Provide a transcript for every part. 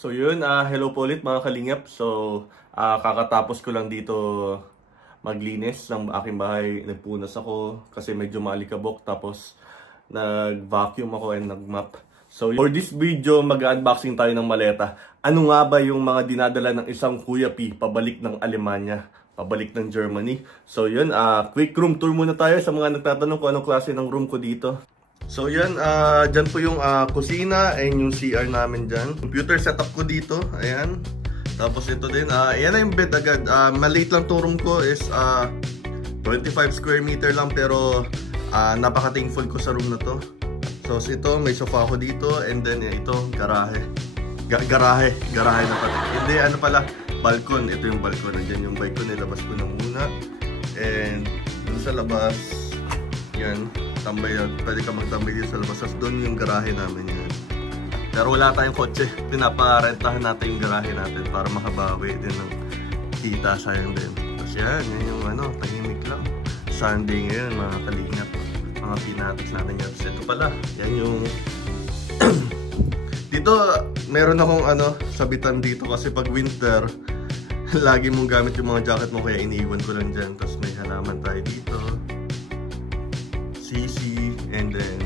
So yun, hello po ulit mga kalingap. So, kakatapos ko lang dito maglinis ng aking bahay. Nagpunas ako kasi medyo maalikabok. Tapos, nag-vacuum ako and nag-mop. So, for this video, mag-unboxing tayo ng maleta. Ano nga ba yung mga dinadala ng isang Kuya P pabalik ng Alemanya, pabalik ng Germany? So yun, quick room tour muna tayo sa mga nagtatanong kung anong klase ng room ko dito. So yan, dyan po yung kusina and yung CR namin dyan. Computer setup ko dito, ayan. Tapos ito din, ayan na yung bed agad. Maliit lang itong room ko is 25 square meter lang pero napaka-thankful ko sa room na to. So ito, may sofa ko dito and then ito, garahe. Garahe na pala. Hindi, ano pala, balkon. Ito yung balkon. Nandiyan yung bike ko, nilabas ko na muna. And dun sa labas, yan. Tambay, pwede ka magtambay dito sa labas. Tapos doon yung garahe namin yan. Pero wala tayong kotse. Pinaparentahan natin yung garahe natin para makabawi din ng kita, sayang din. Tapos yan yung ano, tahimik lang. Sunday ngayon, mga kalingap. Mga pinatics natin yan. Tapos ito pala, yan yung dito, meron akong sabitan dito kasi pag winter, lagi mong gamit yung mga jacket mo kaya iniwan ko lang dyan. Tapos may halaman tayo dito. Sisi, and then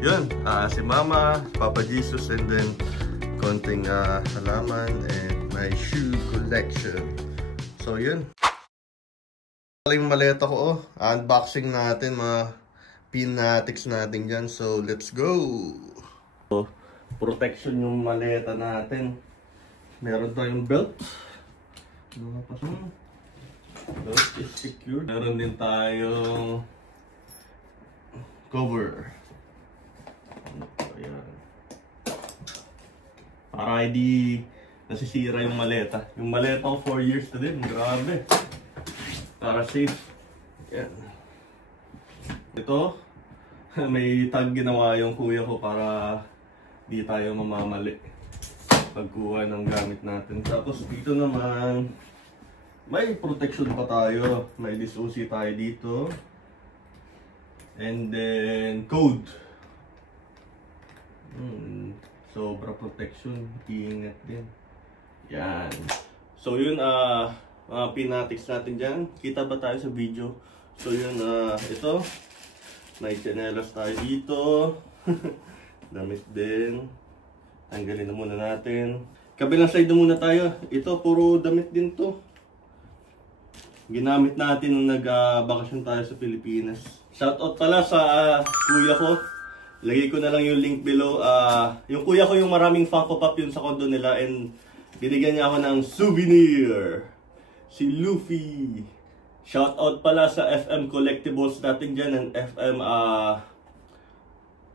yun, si Mama, Papa Jesus, and then konting halaman and my shoe collection. So yun, yung maleta ko, unboxing natin mga pinatics natin dyan. So let's go. So, protection yung maleta natin. Meron tayong belt. Belt is secure. Meron din tayong cover. Ayan. Para hindi nasisira yung maleta. Yung maleta ko 4 years na din. Grabe. Para safe. Ayan. Ito, may tag ginawa yung kuya ko para di tayo mamamali pagkuha ng gamit natin. Tapos dito naman, may protection pa tayo. May disusi tayo dito. And then, code. Sobra protection. Iingat din. Yan. So yun, mga pinatics natin dyan. Kita ba tayo sa video? So yun, ito. May tsinelas tayo dito. Damit din. Tanggalin na muna natin. Kabilang side na muna tayo. Ito, puro damit din to. Ginamit natin nung nag-bakasyon tayo sa Pilipinas. Shoutout pala sa kuya ko. Lagay ko na lang yung link below. Yung kuya ko yung maraming Funko Pop yun sa condo nila. And binigyan niya ako ng souvenir. Si Luffy. Shoutout pala sa FM Collectibles natin dyan. And FM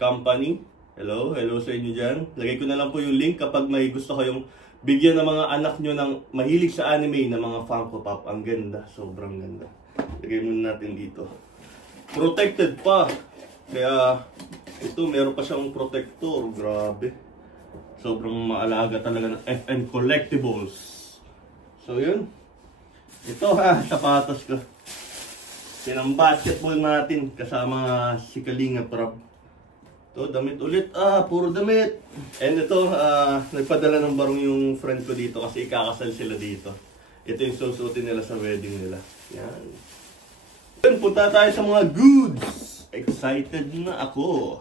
Company. Hello sa inyo dyan. Lagay ko na lang po yung link kapag may gusto kayong bigyan ng mga anak nyo ng mahilig sa anime na mga Funko Pop. Ang ganda. Sobrang ganda. Lagay muna natin dito. Protected pa. Kaya ito meron pa siyang protector. Grabe. Sobrang maalaga talaga ng FM Collectibles. So yun. Ito sapatos ko. Sinang basketball natin kasama si Kalinga Prab. Ito, damit ulit. Puro damit. And ito, nagpadala ng barong yung friend ko dito kasi ikakasal sila dito. Ito yung susuotin nila sa wedding nila. Yan. Then, punta tayo sa mga goods. Excited na ako.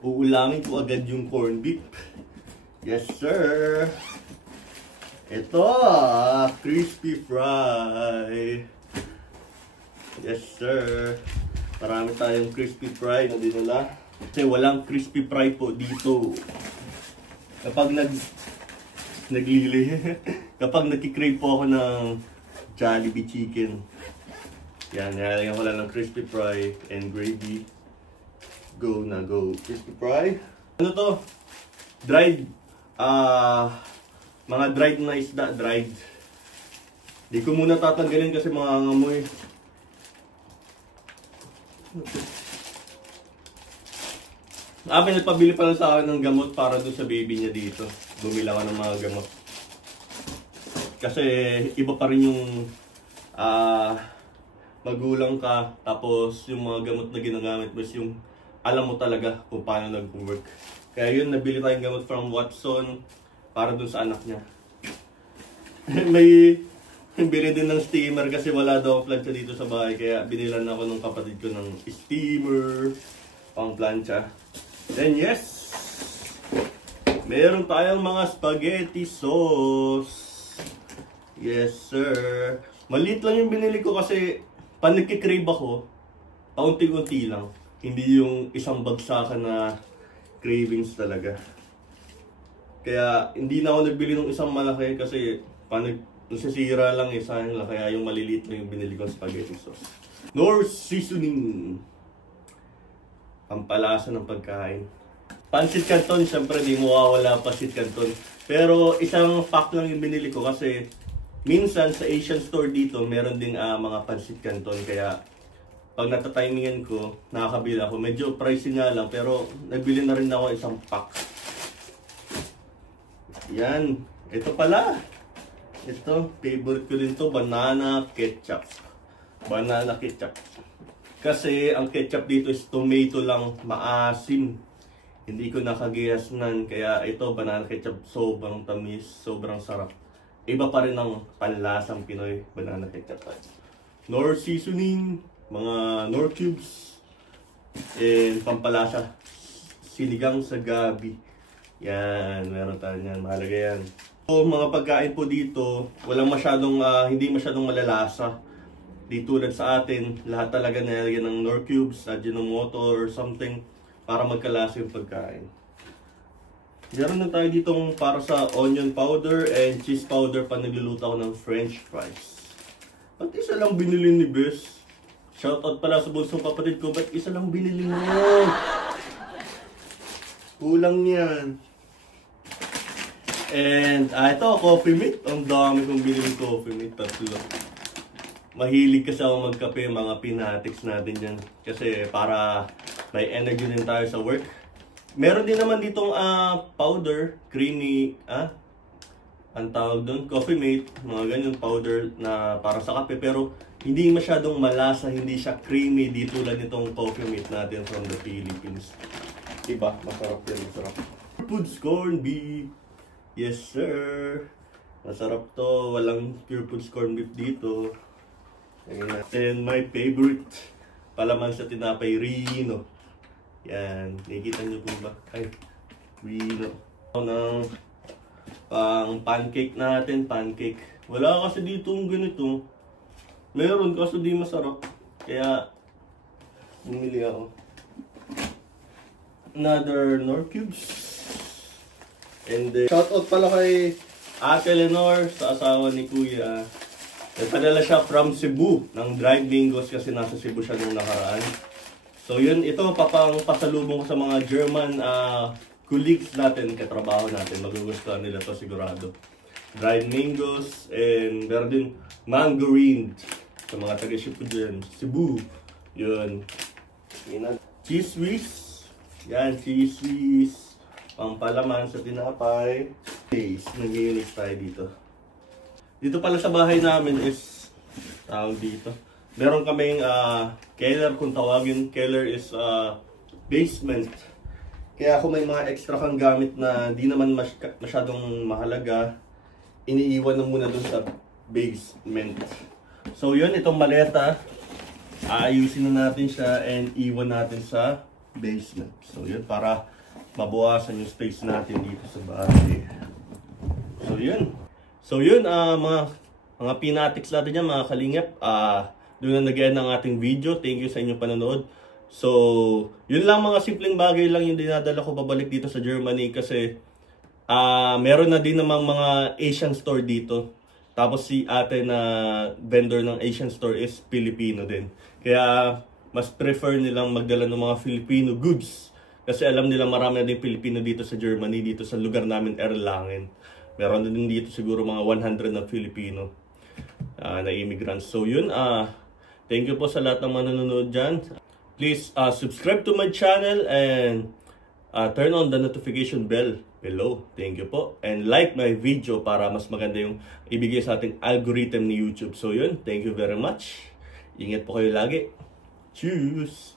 Uulamin ko agad yung corned beef. Yes, sir. Ito, crispy fry. Yes, sir. Marami tayong crispy fry na dinala. Kasi walang crispy fry po dito. Kapag kapag nagkikrave po ako ng Jollibee chicken, yan, nilalagyan ko lang ng crispy fry and gravy. Go na go. Crispy fry. Ano to? Dried. Mga dried na isda. Dried. Di ko muna tatanggalin kasi mga ngamoy. Nagpabili pala sa akin ng gamot para doon sa baby niya dito. Bumila ko ng mga gamot. Kasi iba pa rin yung magulang ka, tapos yung mga gamot na ginagamit mo is yung alam mo talaga kung paano nag-work. Kaya yun, nabili tayong gamot from Watson para dun sa anak niya. May bili din ng steamer kasi wala daw plancha dito sa bahay. Kaya binilan ako ng kapatid ko ng steamer pang plancha. Then yes, meron tayong mga spaghetti sauce. Yes sir. Maliit lang yung binili ko kasi pag nagkikrave ako, paunti-unti lang. Hindi yung isang bagsakan na cravings talaga. Kaya hindi na ako nagbili ng isang malaki kasi nasisira lang eh, sayang lang. Kaya yung maliliit lang yung binili kong spaghetti sauce. Nor seasoning. Pampalasa ng pagkain. Pancit Canton, syempre di mawawala pancit Canton. Pero isang pack lang yung binili ko kasi minsan sa Asian store dito meron ding mga pancit Canton. Kaya pag natatimingan ko, nakakabili ako. Medyo pricey nga lang pero nagbili na rin ako isang pack. Yan. Ito pala. Ito, favorite ko din to, banana ketchup. Banana ketchup. Kasi ang ketchup dito is tomato lang, maasim. Hindi ko nakagiyasnan. Kaya ito, banana ketchup, sobrang tamis, sobrang sarap. Iba pa rin ang panlasang Pinoy, banana ketchup. Nor seasoning, mga nor cubes, and pampalasa, sinigang sa gabi. Yan, meron tayo yan, mahalaga yan. So, mga pagkain po dito, walang masyadong, hindi masyadong malalasa. Di tulad sa atin, lahat talaga nilagyan ng nor cubes, Ajinomoto or something para magkalasa yung pagkain. Meron na tayo ditong para sa onion powder and cheese powder pa nagluluto ako ng french fries. Ba't isa lang binili ni Bes? Shoutout pala sa bunsong kapatid ko, ba't isa lang binili mo? Kulang yan. And ito, coffee mate. Ang dami kong binili coffee mate, tatlo. Mahilig kasi ako magkape, mga pinatics natin dyan. Kasi para may energy din tayo sa work. Meron din naman ditong powder, creamy, ang tawag doon, coffee mate, mga ganyan powder na para sa kape. Pero hindi masyadong malasa, hindi siya creamy di tulad nitong coffee mate natin from the Philippines. Diba? Masarap yan, masarap. Foods corned beef. Yes sir. Masarap to. Walang pure foods corned beef dito. Ayan. And my favorite, palaman sa tinapay, Rino. Yan. Nakikita nyo po ba? Ay, Rino. Ng pang pancake natin, pancake. Wala kasi dito yung ganito. Meron kasi di masarap. Kaya, bumili ako. Another nor cubes. And then, shoutout pala kay Ate Lenore sa asawa ni Kuya. Nagpadala siya from Cebu ng dried mangoes kasi nasa Cebu siya nung nakaraan. So yun, ito pasalubong ko sa mga German colleagues natin, katrabaho natin. Magugustuhan nila to sigurado. Dried mangoes and meron din mangorin sa mga taga-Cebu dyan. Cebu. Yun. Cheese whiz. Yan, cheese whiz. Pampalaman sa tinapay. Okay, nag-unix tayo dito. Dito pala sa bahay namin is, tawag dito, meron kaming keller kung tawagin. Keller is basement. Kaya kung may mga extra kang gamit na di naman masyadong mahalaga, iniiwan na muna dun sa basement. So yun, itong maleta, aayusin na natin siya and iwan natin sa basement. So yun, para mabawasan yung space natin dito sa bahay. So yun, mga pinatics natin yan, mga kalingap. Doon na nag-end ang ating video. Thank you sa inyong panonood. So, yun lang, mga simpleng bagay lang yung dinadala ko pabalik dito sa Germany kasi meron na din namang mga Asian store dito. Tapos si ate na vendor ng Asian store is Filipino din. Kaya mas prefer nilang magdala ng mga Filipino goods. Kasi alam nila marami na din Filipino dito sa Germany, dito sa lugar namin Erlangen. Meron din dito siguro mga 100 na Filipino na immigrants. So yun, thank you po sa lahat ng manonood dyan. Please subscribe to my channel and turn on the notification bell below. Thank you po. And like my video para mas maganda yung ibigay sa ating algorithm ni YouTube. So yun, thank you very much. Ingat po kayo lagi. Cheers!